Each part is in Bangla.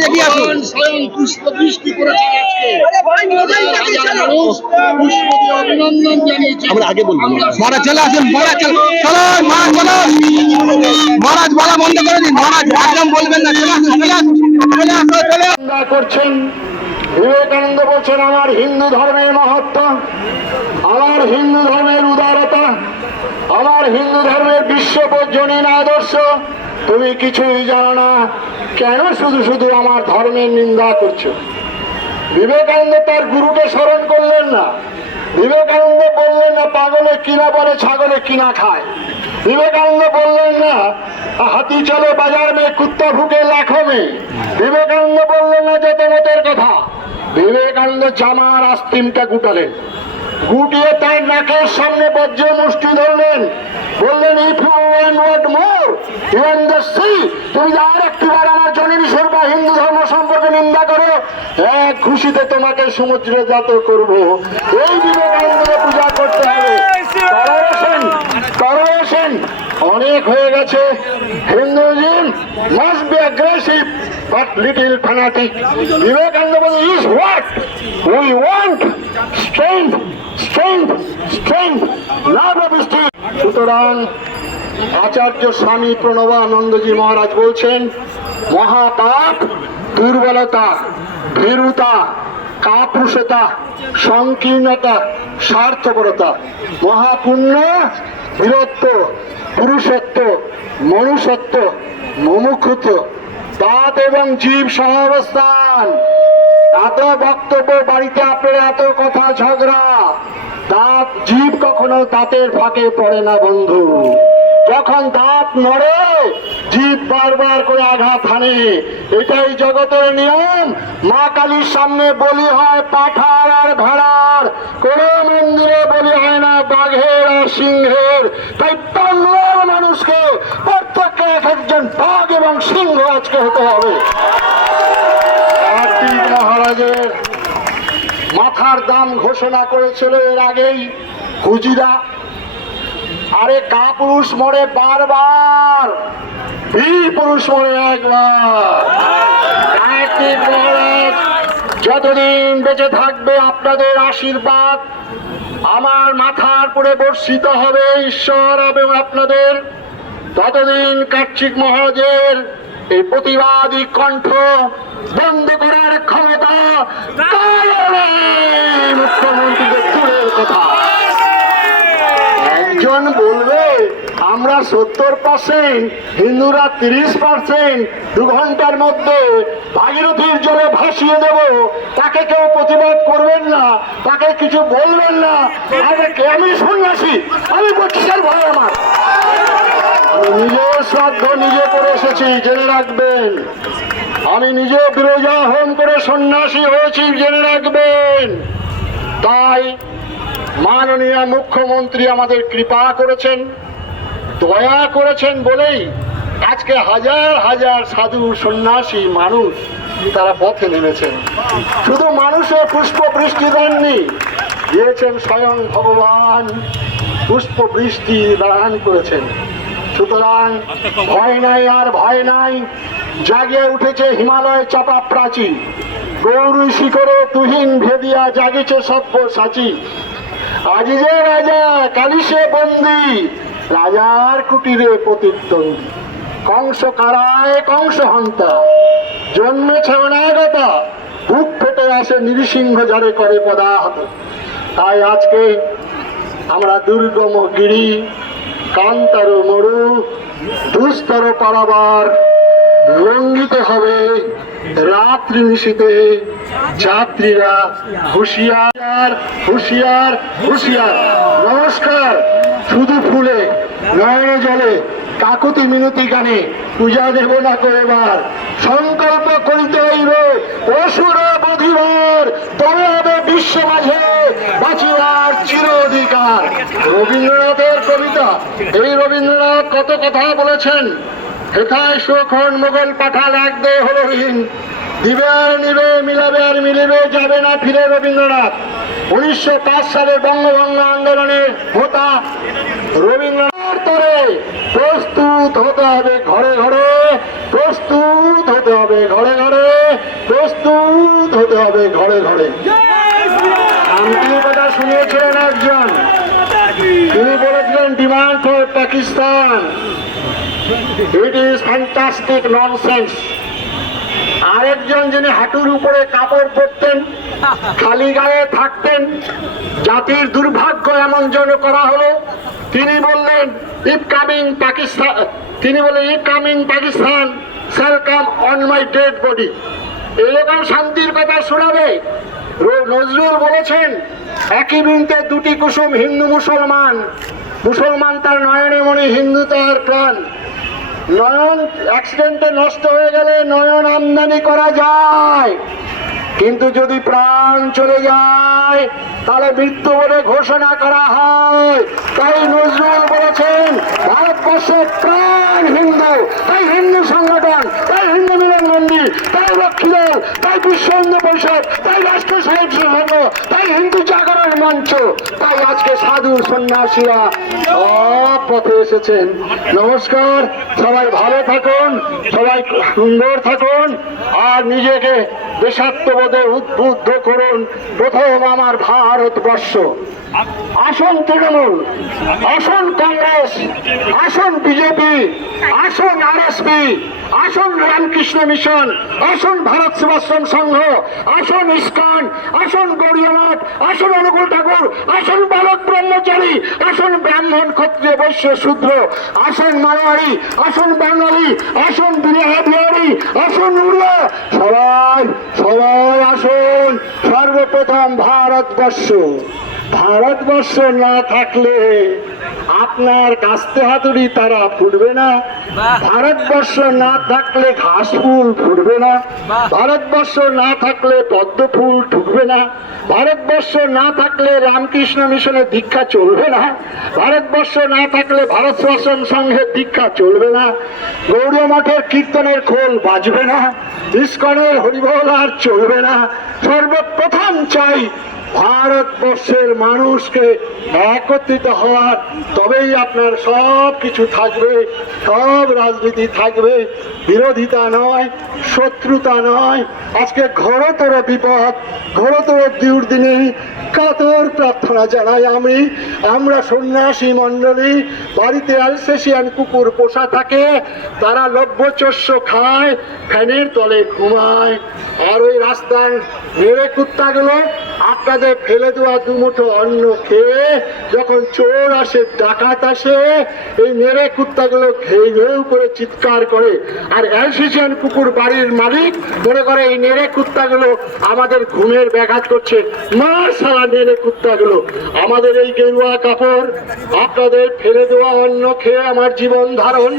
মহারাজ এগিয়ে আসুন। স্বয়ং পুষ্প বৃষ্টি করেছেন আজকে। হাজার মানুষ পুষ্প দিয়ে অভিনন্দন জানিয়েছে। আমরা আগে বলব। মহারাজ চলে আসুন মহারাজ চলো মহারাজ চলুন মহারাজ বলা বন্ধ করে দিন। মহারাজ একদম বলবেন না। চলে আসুন চলে আসুন চলে আসুন চলে করছেন বিবেকানন্দ বলছেন, আমার হিন্দু ধর্মের মহত্ব আমার হিন্দু ধর্মের উদারতা, আমার হিন্দু ধর্মের বিশ্ব পর্যনীন আদর্শ, তুমি কিছুই জানো না। কেন শুধু শুধু আমার ধর্মের নিন্দা করছ? বিবেকানন্দ তার গুরুকে স্মরণ করলেন না। বিবেকানন্দ বললেন না, পাগলে কিনা বলে, ছাগলে কিনা খায়? বিবেকানন্দ বললেন না, হাতি চলে বাজার মে, কুত্তা ভুকে লাখো মে। বিবেকানন্দ বিবেকানন্দ জামার আস্তিমটা গুটালেন। গুটিয়ে তার নাকের সামনে বজ্র মুষ্টি ধরলেন। বললেন if you want what more you the see তুমি আর একটিবার আমার জননী বা হিন্দু ধর্ম সম্পর্কে নিন্দা করো। এক খুশিতে তোমাকে সমুদ্রে জাত করব। এই বিবেকানন্দকে পূজা করতে হবে। করোশন করোশন অনেক হয়ে গেছে। Hinduism must be aggressive but little fanatic Vivekananda বলে is what we want strength strength strength love of সুতরাং আচার্য স্বামী প্রণবানন্দজি মহারাজ বলছেন, মহাপাপ, দুর্বলতা, ভীরুতা, কাপুরুষতা, সংকীর্ণতা, স্বার্থপরতা, মহাপুণ্য বীরত্ব, পুরুষত্ব, মনুষ্যত্ব মুমুক্ষুত তাঁত এবং জীব সহাবস্থান। এত বক্তব্য বাড়িতে আপনার এত কথা ঝগড়া। তাঁত জীব কখনো তাঁতের ফাঁকে পড়ে না বন্ধু। যখন দাঁত নড়ে, জীব বারবার করে আঘাত হানে। এটাই জগতের নিয়ম। মা কালীর সামনে বলি হয় পাঠার আর ভেড়ার। কোন মন্দিরে বলি হয় না বাঘের আর সিংহের। তাই বাংলার মানুষকে প্রত্যেককে এক একজন বাঘ এবং সিংহ আজকে হতে হবে। মহারাজের মাথার দাম ঘোষণা করেছিল এর আগেই। হুজিরা আরে কা পুরুষ মরে বারবার? বীর পুরুষ মরে একবার। যতদিন বেঁচে থাকবে আপনাদের আশীর্বাদ, আমার মাথার পরে বর্ষিত হবে ঈশ্বর এবং আপনাদের। ততদিন কার্তিক মহারাজের এই প্রতিবাদী কণ্ঠ বন্ধ করার ক্ষমতা মুখ্যমন্ত্রীদের দূরের কথা। একজন বলবে, আমরা সত্তর পার্সেন্ট হিন্দুরা তিরিশ পার্সেন্ট দু ঘণ্টার মধ্যে ভাগীরথীর জলে ভাসিয়ে দেব। তাকে কেউ প্রতিবাদ করবেন না, তাকে কিছু বলবেন না। আমি সন্ন্যাসী, আমি বক্সিসার ভয় আমার। আমি নিজে শ্রাদ্ধ নিজে করে এসেছি, জেনে রাখবেন। আমি নিজে বিরোজা হোম করে সন্ন্যাসী হয়েছি, জেনে রাখবেন। তাই মাননীয় মুখ্যমন্ত্রী আমাদের কৃপা করেছেন, দয়া করেছেন বলেই আজকে হাজার হাজার সাধু সন্ন্যাসী মানুষ তারা পথে নেমেছেন। শুধু মানুষের পুষ্প বৃষ্টি দেননি, দিয়েছেন স্বয়ং ভগবান পুষ্প বৃষ্টি দান করেছেন। সুতরাং ভয় নাই আর ভয় নাই, জাগিয়ে উঠেছে হিমালয় চাপা প্রাচীর গৌরী শিখরে তুহিন ভেদিয়া জাগিছে সভ্য সাচী আজি যে রাজা কালিসে বন্দি। রাজার কুটিরে প্রতিদ্বন্দ্বী। কংস কারায় কংস হন্তা। জন্মেছে অনাগতা বুক ফেটে আসে নিরসিংহ যারে করে পদাহত। তাই আজকে আমরা দুর্গম গিরি, কান্তার মরু, দুস্তর পারাবার, লঙ্ঘিত হবে। রাত্রি নিশীতে যাত্রীরা হুঁশিয়ার হুঁশিয়ার হুঁশিয়ার। নমস্কার, শুধু ফুলে, নয়নে জলে, কাকুতি মিনতি গানে, পূজা দেব না করেবার সংকল্প করিতে হইবে অসুর বধিবার, তবে হবে বিশ্ব মাঝে বাঁচিবার চির অধিকার। রবীন্দ্রনাথের কবিতা, এই রবীন্দ্রনাথ কত কথা বলেছেন? হেথায় সুখন মোগল পাঠাল এক দে হলহীন দিবে আর নিবে, মিলাবে আর মিলিবে, যাবে না ফিরে রবীন্দ্রনাথ। উনিশশো পাঁচ সালে বঙ্গভঙ্গ আন্দোলনের হোতা রবীন্দ্রনাথ তরে প্রস্তুত হতে হবে ঘরে ঘরে, প্রস্তুত হতে হবে ঘরে ঘরে, প্রস্তুত হতে হবে ঘরে ঘরে। শান্তির কথা শুনিয়েছিলেন একজন। তিনি বলেছিলেন demand for Pakistan it is fantastic nonsense আরেকজন যিনি হাঁটুর উপরে কাপড় পরতেন, খালি গায়ে থাকতেন, জাতির দুর্ভাগ্য এমন জন্য করা হলো, তিনি বললেন ইফ কামিং পাকিস্তান তিনি বললেন if coming Pakistan sir come on my dead body এরকম শান্তির কথা শোনাবে। নজরুল বলেছেন, একই বৃন্তে দুটি কুসুম হিন্দু মুসলমান। মুসলমান তার নয়নে মনে হিন্দু তার প্রাণ। নয়ন অ্যাক্সিডেন্টে নষ্ট হয়ে গেলে নয়ন আমদানি করা যায়। কিন্তু যদি প্রাণ চলে যায়, তাহলে মৃত্যু বলে ঘোষণা করা হয়। তাই নজরুল বলেছেন ভারতবর্ষের প্রাণ হিন্দু তাই হিন্দু সংগঠন তাই লক্ষ্মী দল তাই বিশ্ব হিন্দু তাই রাষ্ট্র সাহিত্য সংঘ তাই হিন্দু জাগরণ মঞ্চ, তাই আজকে সাধু সন্ন্যাসীরা পথে এসেছেন। নমস্কার, সবাই ভালো থাকুন, সবাই সুন্দর থাকুন, আর নিজেকে দেশাত্মবোধে উদ্বুদ্ধ করুন। প্রথম আমার ভারতবর্ষ। আসন তৃণমূল, আসন কংগ্রেস, আসন বিজেপি, আসন আরএসপি, আসন রামকৃষ্ণ মিশন আসন ভারত সেবাশ্রম সংঘ, আসন ইস্কান, আসন গৌরীনাথ আসন অনুকূল ঠাকুর, আসন বালক ব্রহ্মচারী, আসন ব্রাহ্মণ ক্ষত্রিয় বৈশ্য শূদ্র, আসন মারোয়ারি আসন বাঙালি, আসন বিহারি, আসন উড়িয়া। সবাই সবাই আসুন, সর্বপ্রথম ভারতবর্ষ। ভারতবর্ষ না থাকলে আপনার কাস্তে হাতুড়ি তারা ফুটবে না। ভারতবর্ষ না থাকলে ঘাস ফুল ফুটবে না। ভারতবর্ষ না থাকলে পদ্ম ফুল ঢুকবে না। ভারতবর্ষ না থাকলে রামকৃষ্ণ মিশনের দীক্ষা চলবে না। ভারতবর্ষ না থাকলে ভারত শাসন সংঘের দীক্ষা চলবে না। গৌরী মঠের কীর্তনের খোল বাজবে না। ইস্কনের হরিবল আর চলবে না। সর্বপ্রথম চাই ভারতবর্ষের মানুষকে একত্রিত হওয়ার তবেই আপনার সব কিছু থাকবে, সব রাজনীতি থাকবে। বিরোধিতা নয়, শত্রুতা নয়। আজকে ঘোরতর বিপদ, ঘোরতর দুর্দিনে কাতর প্রার্থনা জানাই আমি। আমরা সন্ন্যাসী মণ্ডলী, বাড়িতে অ্যালসেশিয়ান কুকুর পোষা থাকে, তারা লভ্যচস্য খায়, ফ্যানের তলে ঘুমায়। আর ওই রাস্তার মেরে কুত্তাগুলো আপনাদের ফেলে দেওয়া দুমুঠো অন্ন খেয়ে যখন চোর আসে, ডাকাত আসে, এই মেরে কুত্তাগুলো ঘেউ ঘেউ করে চিৎকার করে। আর অ্যালসেশিয়ান কুকুর বাড়ির মালিক মনে করে এই নেড়ে কুত্তাগুলো আমাদের ঘুমের ব্যাঘাত করছে। মা সারা নেড়ে কুত্তাগুলো, আমাদের এই গেরুয়া কাপড়, আপনাদের ফেলে দেওয়া অন্ন খেয়ে আমার জীবন ধারণ,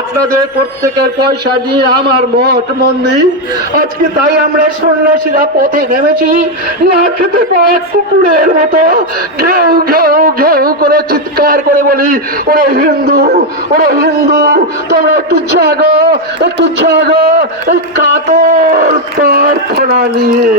আপনাদের প্রত্যেকের পয়সা নিয়ে আমার মঠ মন্দির। আজকে তাই আমরা সন্ন্যাসীরা পথে নেমেছি, না খেতে কুকুরের মতো ঘেউ ঘেউ ঘেউ করে চিৎকার করে বলি, ওরে হিন্দু ওরে হিন্দু, তোমরা একটু জাগো একটু জাগো, এই কাতর প্রার্থনা নিয়ে।